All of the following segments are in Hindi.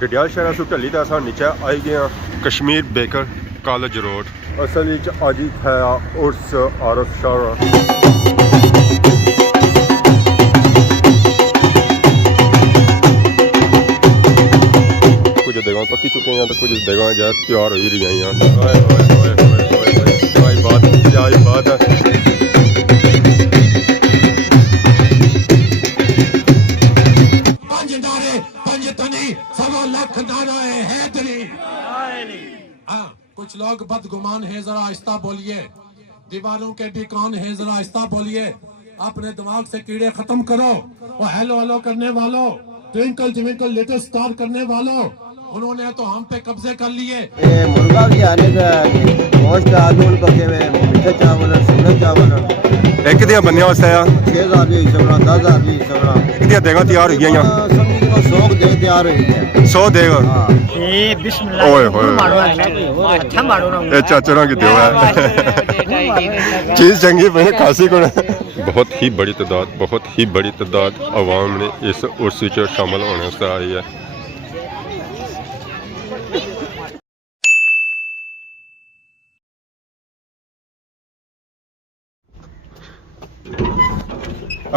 डडियाल शहर से ढली तो अस नीचे आई गए कश्मीर बेकर कॉलेज रोड। असल अज है उर्स आरफ शाह। कुछ जगह पक्की चुके हैं तो कुछ जगह जो तैयार हो ही रही हैं। बात है। कुछ लोग बदगुमान है, जरा आहिस्ता बोलिए। दीवारों के भी कान है, जरा आहिस्ता बोलिए। अपने दिमाग से कीड़े खत्म करो। और हेलो हेलो करने वालों, ट्विंकल ट्विंकल लिटिल स्टार करने वालों, उन्होंने तो हम पे कब्जे कर लिए। मुर्गा भी आने का गोश्त आलू पके हुए मीठे चावल सूरज चावल एक दिया बनने वास्ते 6000 भी सबना 10000 भी सबना एक दिया देगा तैयार हो गई समझ लो 100 दे तैयार हो गई 100 देगा। ए बिस्मिल्लाह ओए होए अच्छा मारो ना ये चाचरा की देवा है चीज चंगी मैंने खासी को बहुत ही बड़ी तादाद अवाम ने इस उर्स में शामिल होने से आई है।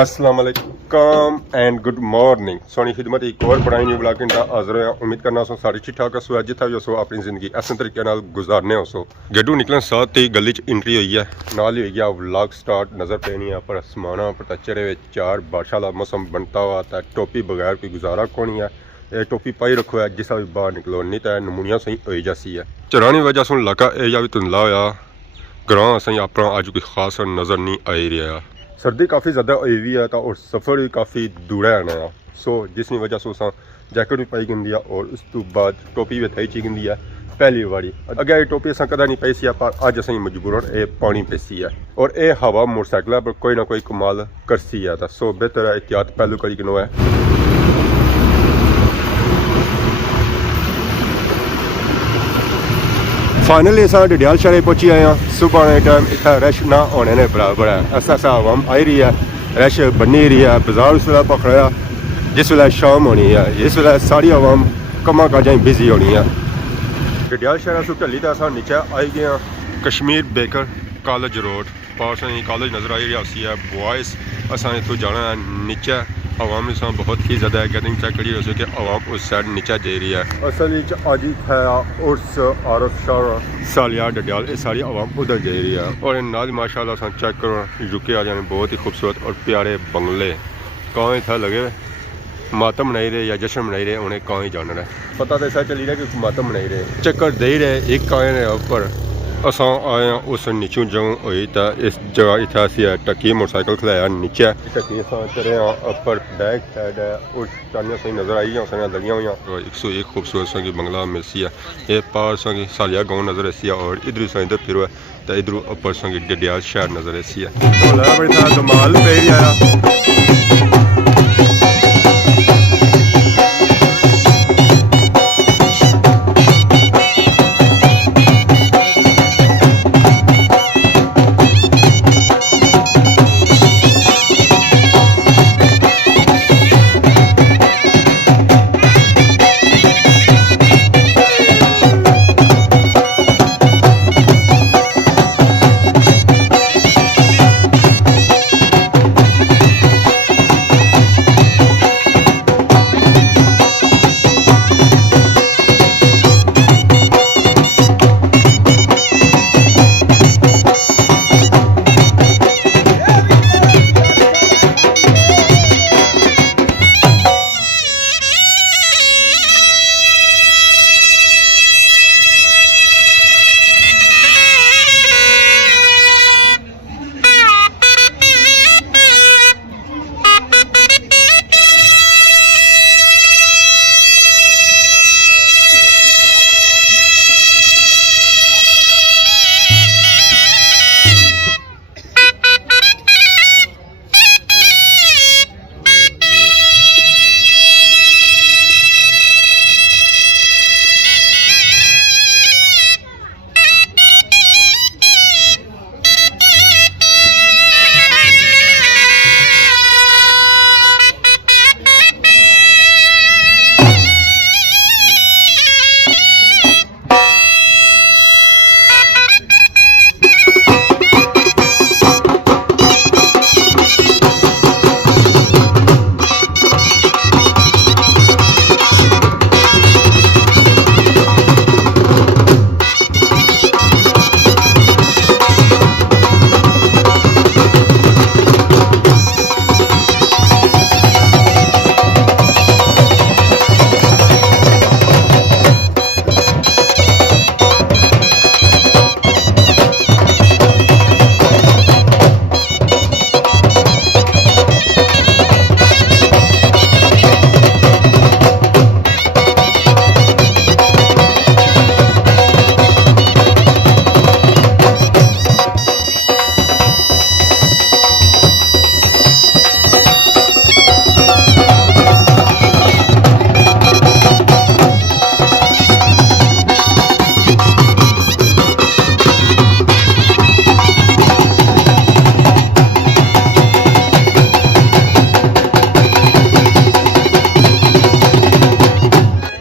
अस्सलाम वालेकुम एंड गुड मॉर्निंग। सोनी खिदमत एक और बड़ा न्यू ब्लॉग इंदा हाजिर है। उम्मीद करना सो सारी ठीक ठाक सो जिथा भी सो अपनी जिंदगी ऐसे तरीके नाल गुजारने हो सो गेडू निकलन साथ ही गली च एंट्री हुई है नाल ही हुई है व्लॉग स्टार्ट नज़र पैनी है पर आसमाना पर चेहरे में चार बादशाह का मौसम बनता हुआ था। टोपी बगैर कोई गुजारा कौन है। ये टोपी पाई रखो है जिस भी बाहर निकलो नहीं तो नमूनिया सही हो जासी है। चरानी वजह से इलाका एरिया भी धुंधला होया ग्रां सही अपना अज कोई खास नज़र नहीं आई रहा। सर्दी काफ़ी ज़्यादा हुई हुई है और सफ़र भी काफ़ी दूर है सो जिसकी वजह से अस जैकेट भी पाई गई है और उस तो बाद टोपी भी थी ची गई है पहली बारी। अगर ये टोपी अस कदा नहीं पाई सी पर अज अस मजबूरन ये पानी पैसी है और ये हवा मोटरसाइकिल पर कोई ना कोई कमाल करसी है सो बेहतर है एहतियात पहलू करी किनो है। फाइनली अस डडियाल शहर पहुंची आए हैं। सुबह के टाइम इतना रश ना होने ने बराबर है। ऐसा आवाम आई रही है रश बनी रही है बाजार उस वेला पकड़ा जिस वेला शाम होनी है इस वेला सारी आवाम कमा काजा बिजी होनी है। डडियाल शहर से ढली तो अस नीचे आई गए कश्मीर बेकर कॉलेज रोड पास कॉलेज नज़र आई रही है बॉयज़ अस इतों जाना है नीचे। आवाम ने बहुत ही ज़्यादा गैदरिंग चेक करी हो कि आवाम उस साइड नीचे जा रही है। असल अज है उर्स आरफ शाह सालिया डडियाल ये सारी आवाम उधर जा रही है और नाल माशाल्लाह चेक करो यूके आ जाने बहुत ही खूबसूरत और प्यारे बंगले कहाँ इतना लगे मातम मनाई रहे या जश्न मनाई रहे उन्हें कहाँ ही जाना है पता तो ऐसा चली रहा कि मातम मनाई रहे चक्कर दे रहे एक कहाँ ने ऊपर असा आए उस नीचों जगह हुई तो इस जगह इतना असी टकी मोटरसाइकिल खलाया नीचे टकी चढ़े ऊपर बैक साइड है उस टानियाँ सही नज़र आई उस लगिया हुई 101 खूबसूरत सा की बंगला मिलसी है। ये पार सा की सालिया गाँव नज़र ऐसी है और इधर सा इधर फिर तो इधर ऊपर सा की डडियाल शहर नज़र ऐसी है। कमाल पे आया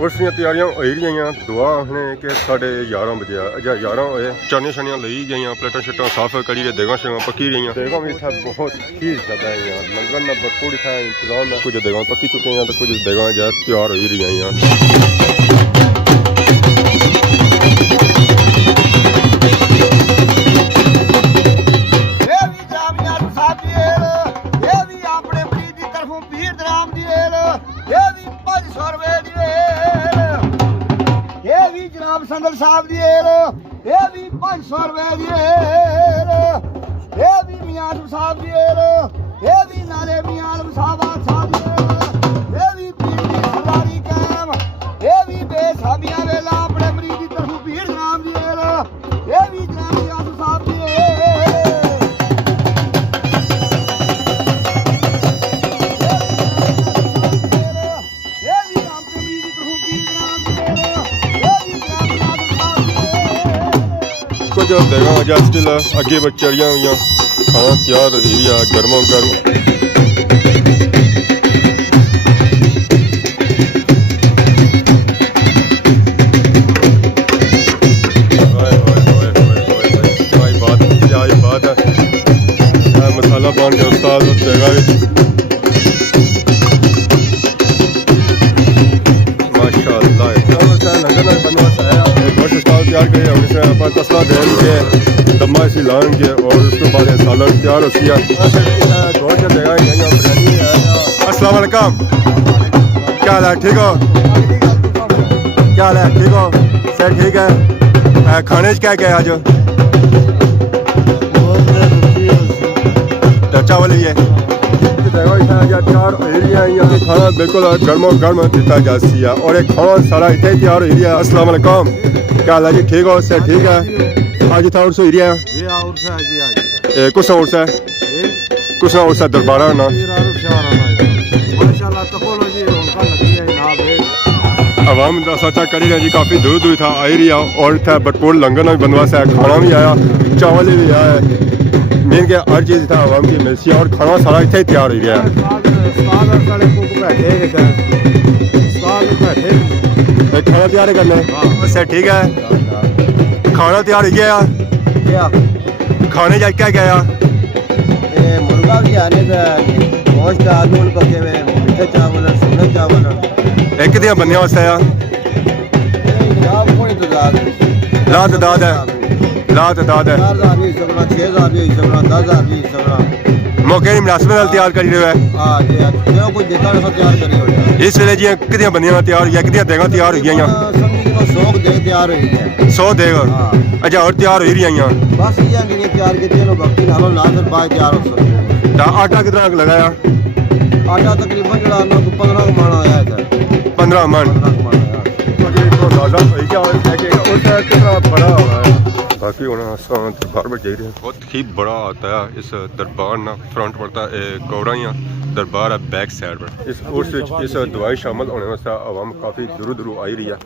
उस ਦੀਆਂ ਤਿਆਰੀਆਂ ਹੋ ਹੀ ਰਹੀਆਂ ਦੁਆ ਨੇ ਕਿ ਸਾਡੇ 11 ਵਜੇ ਅਜਾ 11 ਹੋਏ ਚਾਨੀਆਂ ਛਾਨੀਆਂ ਲਈ ਗਈਆਂ ਪਲੇਟਾਂ ਸ਼ਟਾਂ ਸਾਫ਼ ਕਰੀ ਰਹੇ ਦੇਗਾ ਸ਼ਾਂ ਪੱਕੀ ਰਹੀਆਂ ਦੇਗਾ ਵੀ ਇੱਥੇ ਬਹੁਤ ਹੀ ਜ਼ਿਆਦਾ ਹੈ ਲੰਗਰ ਨਾਲ ਬਰਪੂਰ ਹੈ ਇੰਤਜ਼ਾਮ ਹੈ ਕੁਝ ਦੇਗਾ ਪੱਕੀ ਚੁੱਕੇ हैं तो कुछ देगा जा ਤਿਆਰ ਹੋ ਹੀ ਰਹੀਆਂ संगल साहब दी ये भी 500 रुपए दी ये भी मियां साहब दी ये भी नाले मियां साहब दी ये भी पीर दी सरदारी कैम ये भी बेसाबियां वेला अपने मरीज दी तरफ भीड़ नाम दी ये भी जनाब मियां साहब दी कुछ देगा जा स्टिल अगे चढ़िया हुई खाना तैयार एरिया गर्मो गर्म मसाला पान के उस्ताद देगा तैयार करिए हम इसे अपन तसला देंगे दम्मा इसी लाएंगे और उसके बाद सालन तैयार हो गया अस्सलाम वालेकुम क्या हाल है ठीक हो क्या हाल है ठीक हो सर ठीक है खाने क्या क्या आज चावल ही है खाना बिल्कुल गर्मो गर्म दिता जाती है और एक खाना सारा इतने तैयार हो रहा है अस्सलाम वालेकुम क्या हाल है जी ठीक हो सर ठीक है आज इतना उर्स हो रहा है कुछ उर्स है कुछ उर्स है दरबारा ना आवाम का सचा करी रहे जी काफ़ी दूर दूर था आई रही है और इतना भरपूर लंगर भी बनवासा है खाना भी आया चावल भी आया है मेन के हर चीज़ था आवाम की मिलती है और खाना सारा इतने तैयार हो रहा है खाना तैयार करना सर ठीक है खाना तैयार हो गया खाने जा क्या गया मुर्गा भी आने गोश्त आलू पके हुए मीठे चावल सूखे चावल एक दिया बनने वास्ते ला तादाद है ला तादाद है 4000 भी सकना 6000 भी सकना 10000 भी सकना मौके की मुनासिबत नाल तैयार करी रहे हां जी जो कुछ देता है सब तैयार करी हो इस वेले जी किदियां बनियां तैयार हुई किदियां देगा तैयार हो गई समझी कि 100 दे तैयार हुई है 100 देगा अच्छा और तैयार हो रही हैं बस ये कि तैयार के लो बाकी हालो ना फिर बाद तैयार हो सकते आटा कितना लगाया आटा तकरीबन जड़ा 15 मन आया था 15 मन कितना बड़ा हुआ है बाकी दरबार में जा रहे हैं बहुत ही बड़ा आता है इस दरबार ना फ्रंट पड़ता है गौराइयाँ दरबार है बैक साइड पर इस उर्स इस दवाई शामिल होने वास्ते आवाम काफ़ी दूरों दूरों आई रही है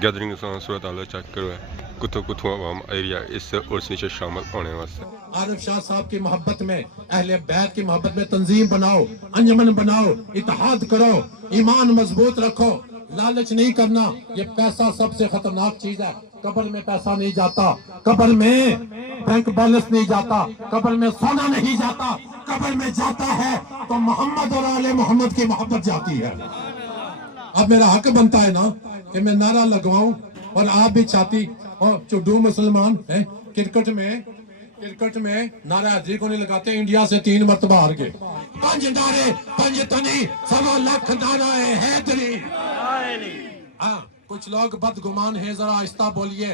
गैदरिंग सूरत हाल चेक करो कुतों कुतों आवाम आई रही है इस उर्स नीचे शामिल होने वास्ते आरिफ शाह साहब की मोहब्बत में अहले बैत की मोहब्बत में तंजीम बनाओ अंजमन बनाओ इत्तेहाद करो ईमान मजबूत रखो लालच नहीं करना ये पैसा सबसे खतरनाक चीज है कब्र में पैसा नहीं जाता कब्र में बैंक बैलेंस नहीं जाता कब्र में सोना नहीं जाता कब्र में जाता है तो मोहम्मद और आले मोहम्मद की मोहब्बत जाती है अब मेरा हक बनता है ना कि मैं नारा लगवाऊं और आप भी चाहती और चुड्डू मुसलमान है क्रिकेट में नाराजगी को नहीं लगाते इंडिया से 3 मरतबा हार गए 5 नारे 5 तनी 1.25 लाख नारे हैदरी कुछ लोग बदगुमान है जरा आहिस्ता बोलिए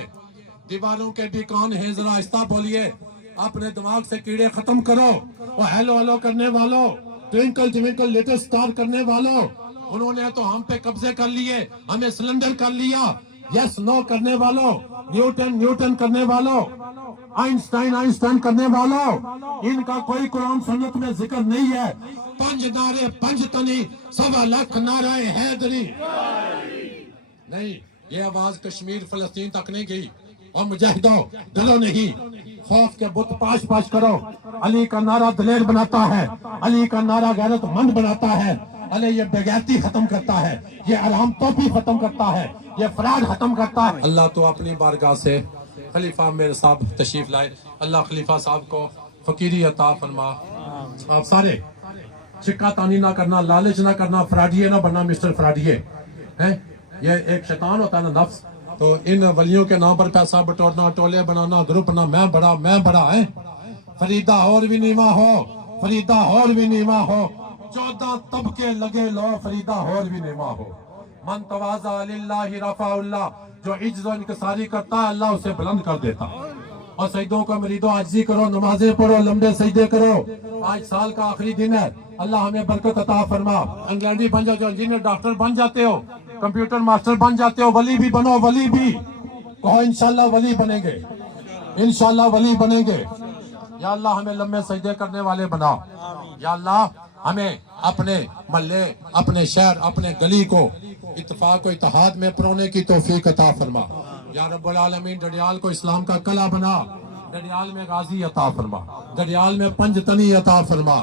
दीवारों के भी कान है जरा आहिस्ता बोलिए अपने दिमाग से कीड़े खत्म करो और हेलो हेलो करने वालों ट्विंकल ट्विंकल लिटिल स्टार करने वालों उन्होंने तो हम पे कब्जे कर लिए हमें सिलेंडर कर लिया यस नो करने वालों न्यूटन करने वालों आइंस्टाइन करने वालों इनका कोई कुरान सुन्नत में जिक्र नहीं है 5 नारे 5 तनी 1.25 लाख नारे हैदरी नहीं ये आवाज कश्मीर फलस्तीन तक नहीं गई और मुजाहिदों डरो नहीं खौफ के बुत पाश करो अली का नारा दलेर बनाता है अली का नारा गैरतमंद बनाता है अरे ये बेगैरती खत्म करता है, ये आराम तोपी खत्म करता है, ये फराड खत्म करता है। अल्लाह तो अपनी बारगाह से खलीफा मेरे साहब तशरीफ लाए, अल्लाह खलीफा साहब को फकीरी अता फरमा। आप सारे छिक्का तानी ना करना, लालच ना करना, फराडिये ना बनना, मिस्टर फराडिये हैं। ये एक शैतान होता है ना, नफ्स। तो इन वलियों के नाम पर पैसा बटोरना, टोले बनाना, ग्रुप ना, मैं बड़ा है। फरीदा और भी नीमा हो, फरीदा और भी नीमा हो, 14 तबके लगे लो, फरीदा और भी नीमा हो। मन तवाज़ा लिल्लाहि रफ़अहुल्लाह, जो इज्ज़त और इनकिसारी करता है अल्लाह उसे बुलंद कर देता। और सईदों को मरीदों आजिज़ी करो, नमाजें पढ़ो, लंबे सजदे करो। आज साल का आखिरी दिन है, अल्लाह हमें बरकत अता फरमा। इंग्लैंडी बन जाओ, इंजीनियर डॉक्टर बन जाते हो, कंप्यूटर मास्टर बन जाते हो, वली भी बनो, वली भी कहो इंशाल्लाह वली बनेंगे, इंशाल्लाह वली बनेंगे। या अल्लाह हमें लंबे सजदे करने वाले बनाओ। या अल्लाह हमें अपने महल्ले, अपने शहर, अपने गली को इत्तेफाक और इत्तेहाद में परोने की तौफीक अता फरमा। या रब्बुल आलमीन डडियाल को इस्लाम का कला बना, डडियाल में गाजी अता फरमा, डडियाल में पंजतनी अता फरमा।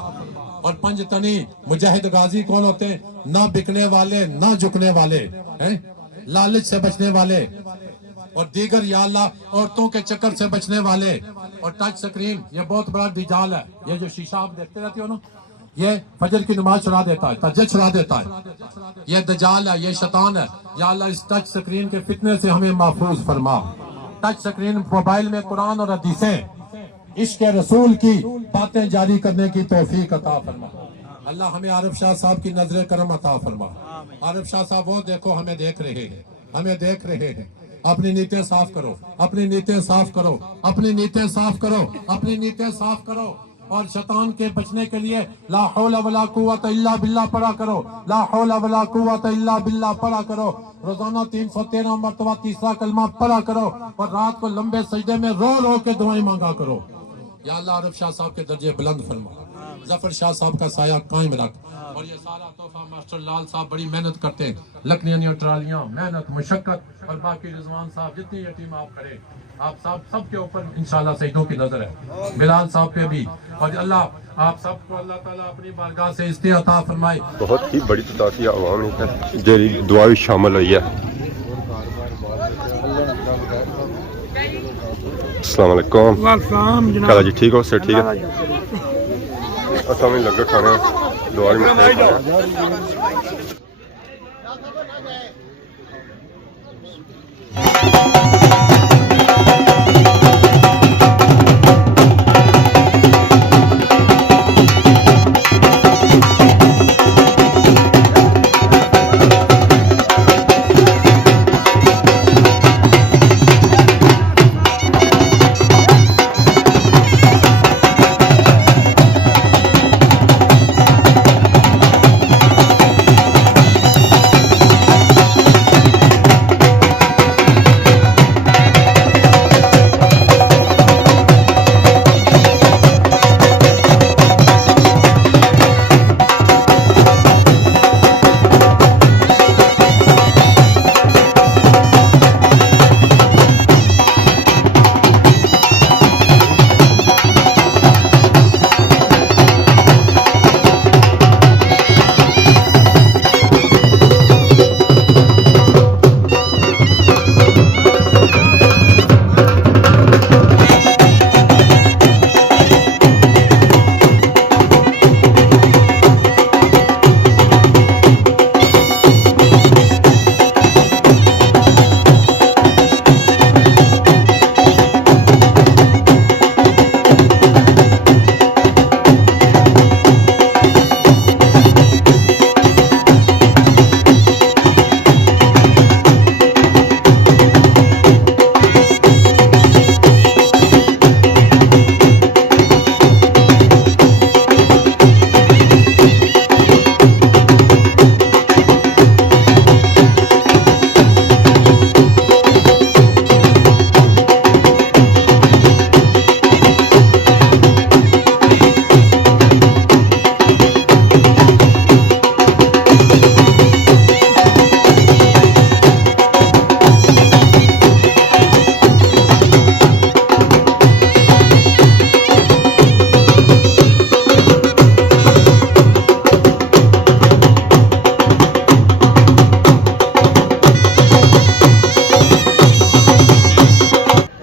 और पंजतनी मुजाहिद गाजी कौन होते हैं? ना बिकने वाले, ना झुकने वाले हैं, लालच से बचने वाले और दीगर या अल्लाह औरतों के चक्कर से बचने वाले। और टच स्क्रीन ये बहुत बड़ा दिजाल है, ये जो शीशा आप देखते रहते हो ना, ये फजर की नमाज छुड़ा देता है, तहज्जुद छुड़ा देता है। ये दजाल है, ये शैतान है। या अल्लाह इस टच स्क्रीन के फितने से हमें महफूज फरमा। टच स्क्रीन मोबाइल में कुरान और हदीसें, इश्क रसूल की बातें जारी करने की तौफीक अता फरमा। अल्लाह हमें आरिफ शाह साहब की नजर करम अता फरमा। आरिफ शाह साहब वो देखो हमें देख रहे हैं, हमें देख रहे हैं। अपनी नीयतें साफ करो, अपनी नीयतें साफ करो, अपनी नीयतें साफ करो, अपनी नीयतें साफ करो। और शैतान के बचने के लिए ला हौला वला कुव्वता इल्ला बिल्लाह पढ़ा करो, ला हौला वला कुव्वता इल्ला बिल्लाह पढ़ा करो। रोजाना 313 मरतबा तीसरा कलमा पढ़ा करो और रात को लंबे सजदे में रो रो के दुआएं मांगा करो। या अल्लाह आरिफ शाह साहब के दर्जे बुलंद फरमा, जफर शाह साहब का साया कायम रख। और ये सारा तोहफा मास्टर लाल साहब बड़ी मेहनत करते हैं, लकड़ियां ट्रालियां, मेहनत, मुशक्कत। और बाकी रिजवान साहब जितनी ये टीम आप करे, आप सब के ऊपर इंशाल्लाह शहीदों की नजर है, बिलाल साहब पे भी। और अल्लाह आप सबको अल्लाह ताला अपनी बारगाह से इस्ते अता फरमाए। बहुत ही बड़ी तादाद आवाम है जेरी दुआ भी शामिल हुई है। अस्सलाम वालेकुम। क्या जी, ठीक हो? सर ठीक है। असा भी लगे खाने दुआ भी खाने।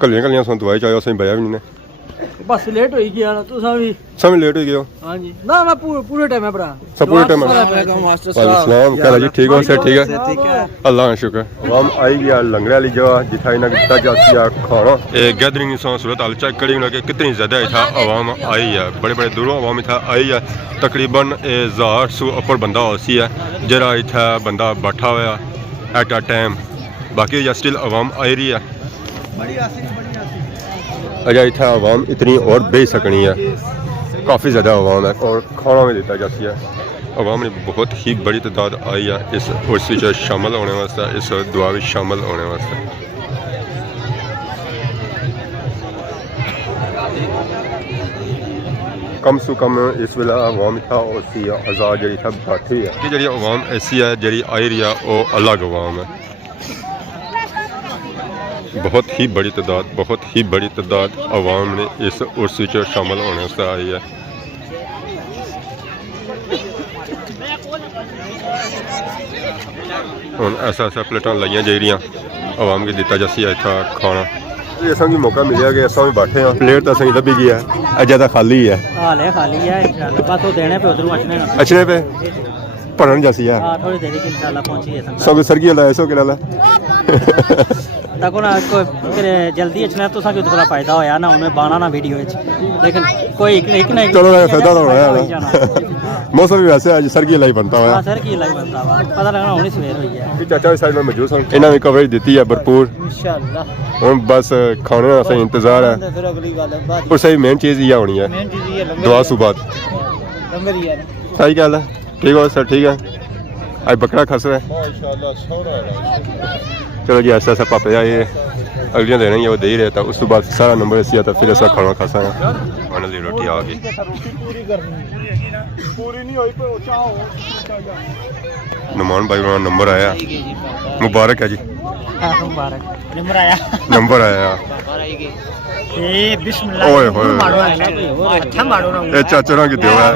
कलियां सुन दवाई चाहे असें बया भी नहीं बस लेट हो गया ना तुसा भी समय लेट हो गया हां जी ना मैं पूरे टाइम है भरा सब पूरे टाइम मास्टर वालेकुम क्या जी ठीक हो सर ठीक है अल्लाह का शुक्र हम आई गया लंगड़े वाली जगह जिथा इन्हें दिता जासिया खाना ये गैदरिंग सो सूरत हाल चेक करी कि कितनी ज़्यादा इतना आवाम आई है बड़े बड़े दूरों आवाम इतना आई है तकरीबन 1000 से ऊपर बंदा होसी है जरा इतना बंदा बैठा हुआ एट अ टाइम बाकी स्टिल आवाम आई रही है अजा इतना आवाम इतनी और बेच सकनी है काफ़ी ज़्यादा आवाम है और खाना भी दिता जाती है आवाम ने बहुत ही बड़ी तादाद आई है इस उर्स में शामिल होने वास्ते इस दुआ में शामिल होने वास्ते कम से कम इस वेला आवाम था उसी आज़ाद जी था बैठी है कि जी आवाम ऐसी है जी आई रही है वो अलग आवाम है बहुत ही बड़ी तादाद आवाम ने इस उर्स में शामिल होने से आई है हुण ऐसा प्लेटा लाइया जा रही आवाम की दिता जैसी इतना खाना असा भी मौका मिलिया कि असा भी बैठे हाँ प्लेट तो असं लभी गई है अजा तो खाली है हाले खाली है इंशाल्लाह बस वो देने पे उधरों अचने पे भरन जैसी है हां थोड़ी देर इंशाल्लाह पहुंची है सब सरगी वाला ऐसो के लाला तको ना कोई जल्दी अचना तो साके थोड़ा फायदा होया ना उन्हें बाना ना वीडियो विच लेकिन कोई एक ना चलो फायदा तो होया मौसम भी वैसे आज सरगी लाई बनता हुआ सरगी लाई बनता हुआ पता लगना हुणी सवेर हुई है चाचा इस साइड में मौजूद हैं इन्होंने भी कवरेज दी है भरपूर इंशाल्लाह हुण बस खाने का असें इंतजार है फिर अगली गल और सही मेन चीज़ ये होनी है मेन चीज ये दुआ सुबात लंगर ही है सही गल है ठीक हो सर ठीक है आज बकरा खस रहा है चलो जी ऐसा पापे आए अगलियां देने ही वो दे ही रहता उस तो बाद सारा नंबर ऐसी आता फिर ऐसा खाना खासा है खाने की रोटी आ गई नुमान भाई का नंबर आया मुबारक है जी मुबारक नंबर आया ए बिस्मिल्लाह ओए होए अच्छा मारो ना ये चाचा ना किते हुआ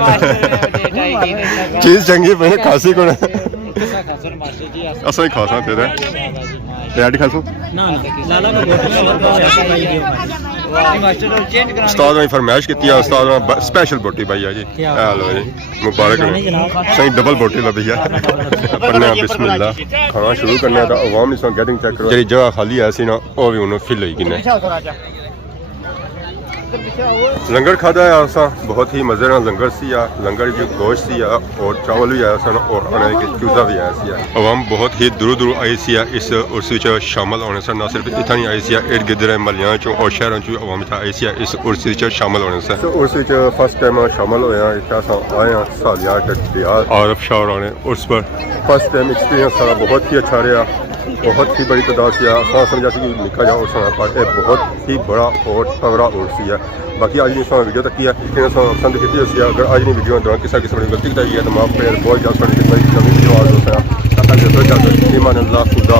चीज चंगी पे खासी को असा ही खासा तेरा रेड खासो ना लाला को मास्टर चेंज करा उस्ताद ने फरमाइश की थी उस्ताद ने स्पेशल बोटी भाई है जी हेलो जी मुबारक हो सही डबल बोटी ला भैया पन्ने बिस्मिल्लाह खाना शुरू करने का आवाम इस गेटिंग चेक करो जी जगह खाली है सी ना वो भी उन्होंने फिल होई किने लंगर खादा है असा बहुत ही मजे नाल लंगर सी लंगर जो गोश्त सी और चावल भी आया सन और अनाज के चूजा भी आया सी आवाम बहुत ही दूर दूर आई सी इस उर्स विच शामिल होने से ना सिर्फ इतना नहीं आई सी इर्द गिर्द महलियां चों और शहरों चों अवाम इतना आई सी इस उर्स विच शामिल होने से उर्स विच फर्स्ट टाइम शामिल होया इतना सा आए हैं सालिया डियाल आरफ शाह राणे उर्स पर फर्स्ट टाइम एक्सपीरियंस सारा बहुत ही अच्छा रहा बहुत ही बड़ी तादाद से असा समझा कि लिखा जाओ उस बहुत ही बड़ा और तगड़ा उर्स है बाकी आज नहीं वीडियो तक किया पसंद की अगर आज नहीं वीडियो दौरान किसी किस्म की गलती बताई है तो माफ कर बहुत ज़्यादा ईमान अल्लाह खुदा